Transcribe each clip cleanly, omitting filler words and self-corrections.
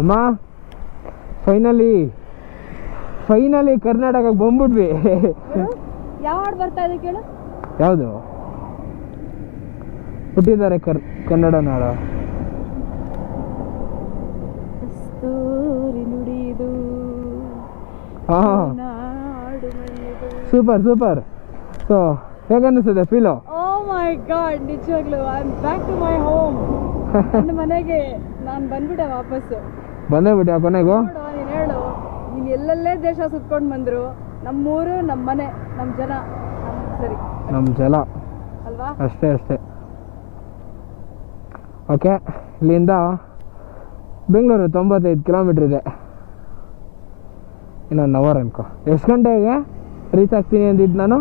ಅಮ್ಮ ಫೈನಲಿ ಕರ್ನಾಟಕಕ್ಕೆ ಬಂದ್ಬಿಟ್ವಿ. ಯಾವ ಹಾಡು ಬರ್ತಾ ಇದೆ ಕೇಳು? ಯಾವುದು ಹುಟ್ಟಿದ್ದಾರೆ ಕನ್ನಡ ನಾಡ. ಸೂಪರ್. ಸೊ ಹೇಗನ್ನಿಸ್ತದೆ ಫೀಲು? ಓ ಮೈ ಗಾಡ್, ನಿಜವಾಗ್ಲೂ I am back to my home. ನನ್ನ ಮನೆಗೆ ನಾನು ಬಂದ್ಬಿಟ್ಟೆ ವಾಪಸ್ಸು. ಬಂದೇಬಿಟ್ಟೆ ಕೊನೆಗೂ? ನೀನು ಹೇಳು, ನೀನು ಎಲ್ಲೆಲ್ಲೇ ದೇಶ ಸುತ್ಕೊಂಡು ಬಂದ್ರು, ನಮ್ಮೂರು, ನಮ್ಮ ಮನೆ, ನಮ್ಮ ಜನ, ಸರಿ ನಮ್ಮ ಜಲ ಅಲ್ವಾ? ಅಷ್ಟೇ. ಓಕೆ, ಇಲ್ಲಿಂದ ಬೆಂಗಳೂರು 95 ಕಿಲೋಮೀಟ್ರ್ ಇದೆ. ಇನ್ನೊಂದು ಅವರ್ ಅನ್ಕೋ. ಎಷ್ಟು ಗಂಟೆಗೆ ರೀಚ್ ಆಗ್ತೀನಿ ಅಂದಿದ್ದು ನಾನು?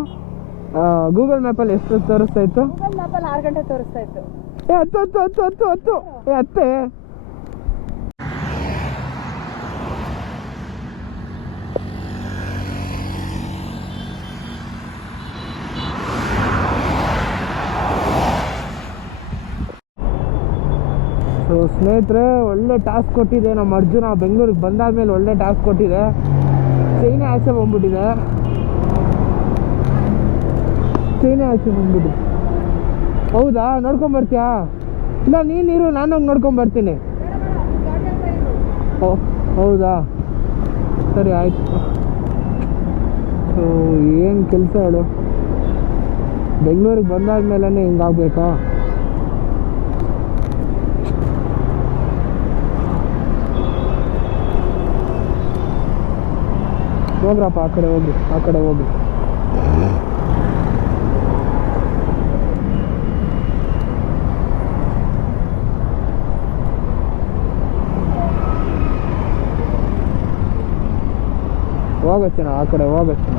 ಗೂಗಲ್ ಮ್ಯಾಪಲ್ಲಿ ಎಷ್ಟು ತೋರಿಸ್ತಾ ಇತ್ತು? ಗೂಗಲ್ ಮ್ಯಾಪಲ್ಲಿ 6 ಗಂಟೆ ತೋರಿಸ್ತಾ ಇತ್ತು. ಅತ್ತೆ ಸೊ ಸ್ನೇಹಿತರೆ, ಒಳ್ಳೆ ಟಾಸ್ಕ್ ಕೊಟ್ಟಿದೆ ನಮ್ಮ ಅರ್ಜುನ. ಬೆಂಗಳೂರಿಗೆ ಬಂದಾದ್ಮೇಲೆ ಒಳ್ಳೆ ಟಾಸ್ಕ್ ಕೊಟ್ಟಿದೆ. ಚೈನೆ ಆಚೆ ಬಂದ್ಬಿಟ್ಟಿದೆ. ಹೌದಾ? ನೋಡ್ಕೊಂಬರ್ತೀಯಾ? ಇಲ್ಲ ನೀನಿರು, ನಾನು ಹೋಗಿ ನೋಡ್ಕೊಂಬರ್ತೀನಿ. ಹೌದಾ, ಸರಿ ಆಯ್ತು. ಸೊ ಏನು ಕೆಲಸ ಹೇಳು, ಬೆಂಗಳೂರಿಗೆ ಬಂದಾದ್ಮೇಲೆ ಹಿಂಗಾಗ್ಬೇಕಾ? ಹೋಗ್ರಪ್ಪ, ಆ ಕಡೆ ಹೋಗಿ. ಹೋಗಚ್ಚನ, ಆ ಕಡೆ ಹೋಗಚ್ಚನ.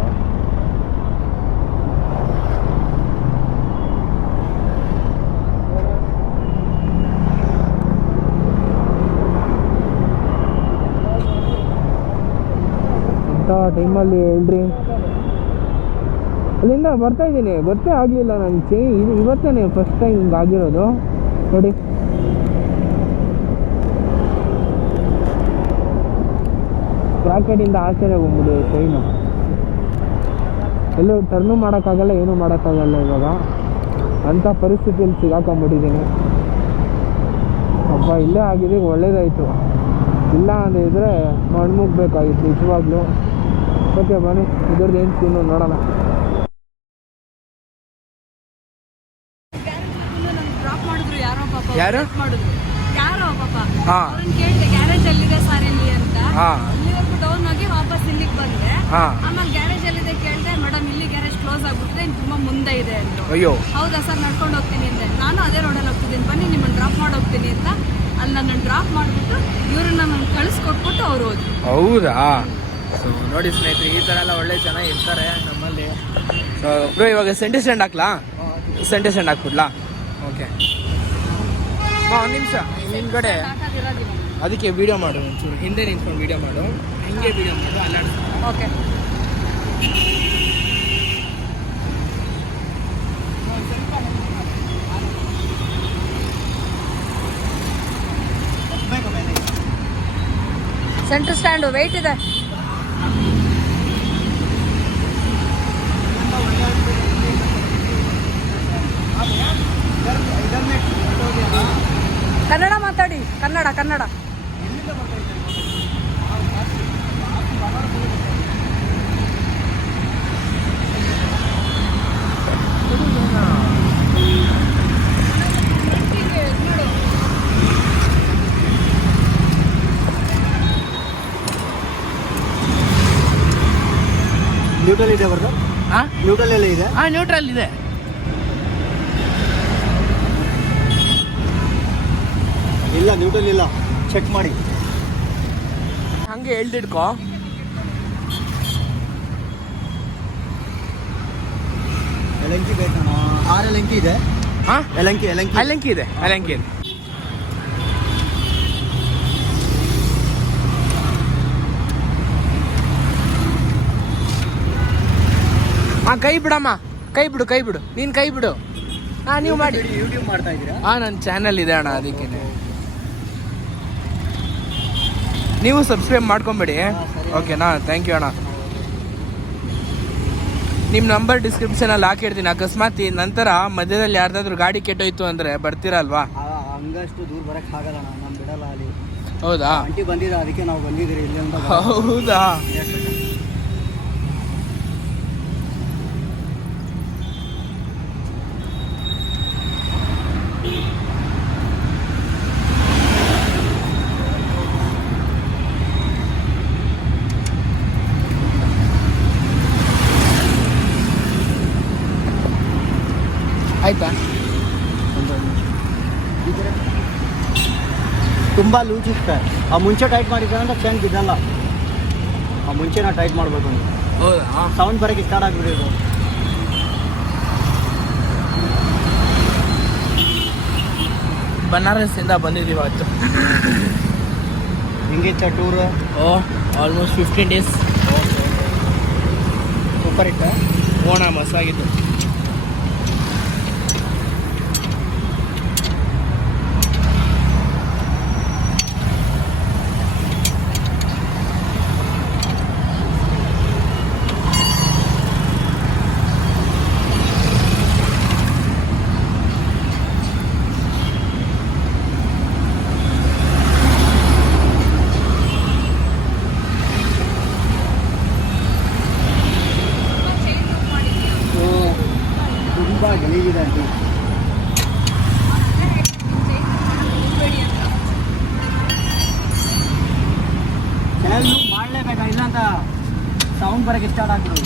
ಟೈಮಲ್ಲಿ ಹೇಳ್ರಿ, ಅಲ್ಲಿಂದ ಬರ್ತಾ ಇದ್ದೀನಿ. ಗೊತ್ತೇ ಆಗಲಿಲ್ಲ ನನಗೆ. ಇವತ್ತೇ ಫಸ್ಟ್ ಟೈಮ್ ಹಿಂಗಾಗಿರೋದು ನೋಡಿ. ಬ್ರಾಕೆಟಿಂದ ಆಚೆನೆ ಬಂದ್ಬಿಡಿ ಟ್ರೈನು. ಎಲ್ಲೂ ಟರ್ನು ಮಾಡೋಕ್ಕಾಗಲ್ಲ, ಏನೂ ಮಾಡೋಕ್ಕಾಗಲ್ಲ ಇವಾಗ. ಅಂಥ ಪರಿಸ್ಥಿತಿಯಲ್ಲಿ ಸಿಗಾಕೊಂಡ್ಬಿಟ್ಟಿದ್ದೀನಿ. ಅಪ್ಪ, ಇಲ್ಲೇ ಆಗಿದೆ, ಒಳ್ಳೇದಾಯಿತು. ಇಲ್ಲ ಅಂದಿದ್ರೆ ಮಣ್ಮುಗ್ಬೇಕಾಗಿತ್ತು ನಿಜವಾಗ್ಲೂ. ಓಕೆ ಬನ್ನಿ, ಇದ್ರದ್ದು ಏನು ಸೀನು ನೋಡೋಣ. ಯಾರು ಕೇಳಿದೆ ಗ್ಯಾರೇಜ್ ಅಲ್ಲಿದೆ ಸರ್ ಇಲ್ಲಿ ಅಂತ. ಇಲ್ಲಿವರೆಗೂ ಡೌನ್ ಆಗಿ ವಾಪಸ್ ಇಲ್ಲಿಗೆ ಬಂದೆ. ಆಮೇಲೆ ಗ್ಯಾರೇಜ್ ಅಲ್ಲಿದೆ ಕೇಳಿದೆ, ಮೇಡಮ್ ಇಲ್ಲಿ ಗ್ಯಾರೇಜ್ ಕ್ಲೋಸ್ ಆಗ್ಬಿಟ್ಟಿದೆ, ಇನ್ನು ತುಂಬಾ ಮುಂದೆ ಇದೆ ಅಂದ್ರು. ಹೌದಾ ಸರ್, ನಡ್ಕೊಂಡು ಹೋಗ್ತೀನಿ ಅಂದೆ. ನಾನು ಅದೇ ರೋಡಲ್ಲಿ ಹೋಗ್ತಿದ್ದೀನಿ, ಬನ್ನಿ ನಿಮ್ಮನ್ನು ಡ್ರಾಪ್ ಮಾಡಿ ಹೋಗ್ತೀನಿ ಅಂತ. ಅಲ್ಲಿ ನನ್ನನ್ನು ಡ್ರಾಪ್ ಮಾಡಿಬಿಟ್ಟು ಇವ್ರನ್ನ ನಾನು ಕಳಿಸ್ಕೊಟ್ಬಿಟ್ಟು ಅವ್ರು ಹೋದ್ರು. ಹೌದಾ? ಸೊ ನೋಡಿ ಸ್ನೇಹಿತರೆ, ಈ ಥರ ಎಲ್ಲ ಒಳ್ಳೆ ಜನ ಇರ್ತಾರೆ ನಮ್ಮಲ್ಲಿ. ಬ್ರೋ, ಇವಾಗ ಸೆಂಟಿ ಸ್ಟ್ಯಾಂಡ್ ಹಾಕ್ಲಾ? ಸೆಂಟಿ ಸ್ಟ್ಯಾಂಡ್ ಹಾಕ್ಬಿಡ್ಲಾ? ಓಕೆ, ಒಂದು ನಿಮಿಷ ಹಿಂದ್ಗಡೆ. ಅದಕ್ಕೆ ವಿಡಿಯೋ ಮಾಡು, ಒಂಚೂರು ಹಿಂದೆ ನಿಂತ್ಕೊಂಡು ವಿಡಿಯೋ ಮಾಡು. ಹಿಂಗೆ ವಿಡಿಯೋ ಮಾಡು, ಅಲ್ಲಾಡು. ಓಕೆ. ಸೆಂಟರ್ ಸ್ಟ್ಯಾಂಡು ವೆಯ್ಟ್ ಇದೆ. ಕನ್ನಡ ಮಾತಾಡಿ, ಕನ್ನಡ. ನ್ಯೂಟ್ರಲ್ ಇದೆ ಬರ್ದು? ನ್ಯೂಟ್ರಲ್ ಎಲ್ಲ ಇದೆ? ನ್ಯೂಟ್ರಲ್ ಇದೆ. ಇಲ್ಲ, ನ್ಯೂಟ್ರಲ್ ಇಲ್ಲ, ಚೆಕ್ ಮಾಡಿ. ಹಂಗೆ ಹೇಳ್ದಿಡ್ಕೋ. ಎಲಂಕಿ ಬೇಕಾ? 6 ಎಲಂಕಿ ಇದೆ. ಎಲಂಕಿ ಇದೆ. ಕೈ ಬಿಡಮ್ಮ, ಕೈ ಬಿಡು, ನೀನು ಕೈ ಬಿಡು. ನೀವು ಮಾಡಿ. ಯೂಟ್ಯೂಬ್ ಮಾಡ್ತಾ ಇದ್ದೀರಾ? ನನ್ನ ಚಾನಲ್ ಇದೆ ಅಣ್ಣ, ಅದಕ್ಕೆ. ನೀವು ಸಬ್ಸ್ಕ್ರೈಬ್ ಮಾಡ್ಕೊಂಬಿಡಿ. ಸರಿ. ಓಕೆನಾ? ಥ್ಯಾಂಕ್ ಯು ಅಣ್ಣ. ನಿಮ್ಮ ನಂಬರ್ ಡಿಸ್ಕ್ರಿಪ್ಷನಲ್ಲಿ ಹಾಕಿರ್ತೀನಿ. ಅಕಸ್ಮಾತ್ ಈ ನಂತರ ಮಧ್ಯದಲ್ಲಿ ಯಾರ್ದಾದ್ರೂ ಗಾಡಿ ಕೆಟ್ಟೋಯ್ತು ಅಂದರೆ ಬರ್ತೀರಲ್ವಾ? ಹಂಗಷ್ಟು ದೂರ ಬರಕ್ಕೆ ಆಗಲ್ಲ ಅಣ್ಣ, ನಾನು ಬಿಡಲ್ಲ ಅಲ್ಲಿ. ಹೌದಾ? ಆಂಟಿ ಬಂದಿದ್ದ, ಅದಕ್ಕೆ ನಾವು ಬಂದಿದ್ದೀರಿ ಇಲ್ಲಿಂದ. ಹೌದಾ? ಆಯ್ತಾ? ತುಂಬ ಲೂಸ್ ಇಷ್ಟ. ಆ ಮುಂಚೆ ಟೈಟ್ ಮಾಡಿದ್ರೆ ಅಂತ ಚೇಂಜ್ ಇದಲ್ಲ. ಆ ಮುಂಚೆ ನಾವು ಟೈಟ್ ಮಾಡಬೇಕು. ಹೌದಾ? ಸೌಂಡ್ ಬರೋಕ್ಕೆ ಸ್ಟಾರ್ಟ್ ಆಗಿಬಿಡಿದು. ಬನಾರಸ್ಸಿಂದ ಬಂದಿದ್ದೀವಿ ಇವತ್ತು. ಹೆಂಗಿತ್ತ ಟೂರು? Almost 15 days. ಸೂಪರ್ ಇತ್ತ. ಓಣ ಮಸ್ತಾಗಿತ್ತು. ತುಂಬ ಗಲೀಜಿದೆ ಆಂಟಿ. ಚೆನ್ನಾಗಿ ಮಾಡಲೇಬೇಕಾ, ಇಲ್ಲ ಅಂತ ಸೌಂಡ್ ಬರೋಕ್ಕೆ ಸ್ಟಾರ್ಟ್ ಆಗ್ಬಿಡು.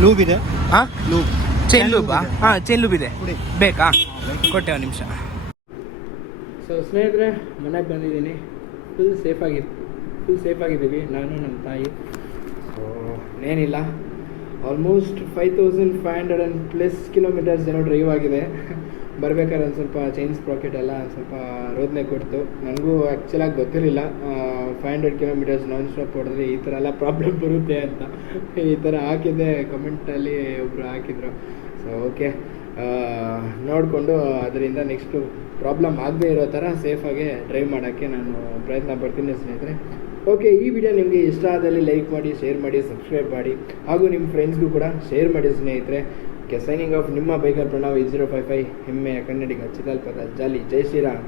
ಲೂಬ್ ಇದೆ. ಹಾಂ, ಲೂಬ್, ಚೈನ್ ಲೂಬಾ? ಹಾಂ, ಚೈನ್ ಲೂಬ್ ಇದೆ. ಕೊಡಿ. ಬೇಕಾ? ಕೊಟ್ಟೆ ಒಂದು ನಿಮಿಷ. ಸೊ ಸ್ನೇಹಿತರೆ, ಮನೆಗೆ ಬಂದಿದ್ದೀನಿ. ಫುಲ್ ಸೇಫಾಗಿದ್ದೀವಿ ನಾನು, ನಮ್ಮ ತಾಯಿ. ಸೊ ಏನಿಲ್ಲ, ಆಲ್ಮೋಸ್ಟ್ 5500+ ಕಿಲೋಮೀಟರ್ಸ್ ಏನೋ ಡ್ರೈವ್ ಆಗಿದೆ. ಬರ್ಬೇಕಾದ್ರೆ ಒಂದು ಸ್ವಲ್ಪ ಚೈನ್ ಸ್ಪ್ರಾಕೆಟ್ ಎಲ್ಲ ಸ್ವಲ್ಪ ರೋದನೆ ಕೊಡ್ತು. ನನಗೂ ಆ್ಯಕ್ಚುಲಾಗಿ ಗೊತ್ತಿರಲಿಲ್ಲ 500 ಕಿಲೋಮೀಟರ್ಸ್ ನಾನ್ ಸ್ಟಾಪ್ ಹೊಡೆದ್ರೆ ಈ ಥರ ಎಲ್ಲ ಪ್ರಾಬ್ಲಮ್ ಬರುತ್ತೆ ಅಂತ. ಈ ಥರ ಹಾಕಿದ್ದೆ, ಕಮೆಂಟಲ್ಲಿ ಒಬ್ಬರು ಹಾಕಿದರು. ಸೊ ಓಕೆ, ನೋಡಿಕೊಂಡು ಅದರಿಂದ ನೆಕ್ಸ್ಟು ಪ್ರಾಬ್ಲಮ್ ಆಗದೇ ಇರೋ ಥರ ಸೇಫಾಗಿ ಡ್ರೈವ್ ಮಾಡೋಕ್ಕೆ ನಾನು ಪ್ರಯತ್ನ ಪಡ್ತೀನಿ ಸ್ನೇಹಿತರೆ. ಓಕೆ, ಈ ವಿಡಿಯೋ ನಿಮಗೆ ಇಷ್ಟ ಆದಲ್ಲಿ ಲೈಕ್ ಮಾಡಿ, ಶೇರ್ ಮಾಡಿ, ಸಬ್ಸ್ಕ್ರೈಬ್ ಮಾಡಿ, ಹಾಗೂ ನಿಮ್ಮ ಫ್ರೆಂಡ್ಸ್ಗೂ ಕೂಡ ಶೇರ್ ಮಾಡಿ ಸ್ನೇಹಿತರೆ. ಓಕೆ, ಸೈನಿಂಗ್ ಆಫ್ ನಿಮ್ಮ ಬೈಕರ್ ಪ್ರಣವ್ 8055, ಹೆಮ್ಮೆಯ ಕನ್ನಡಿಗ ಚಿತಾಲ್ಪದ ಜಾಲಿ. ಜೈ ಶ್ರೀರಾಮ್.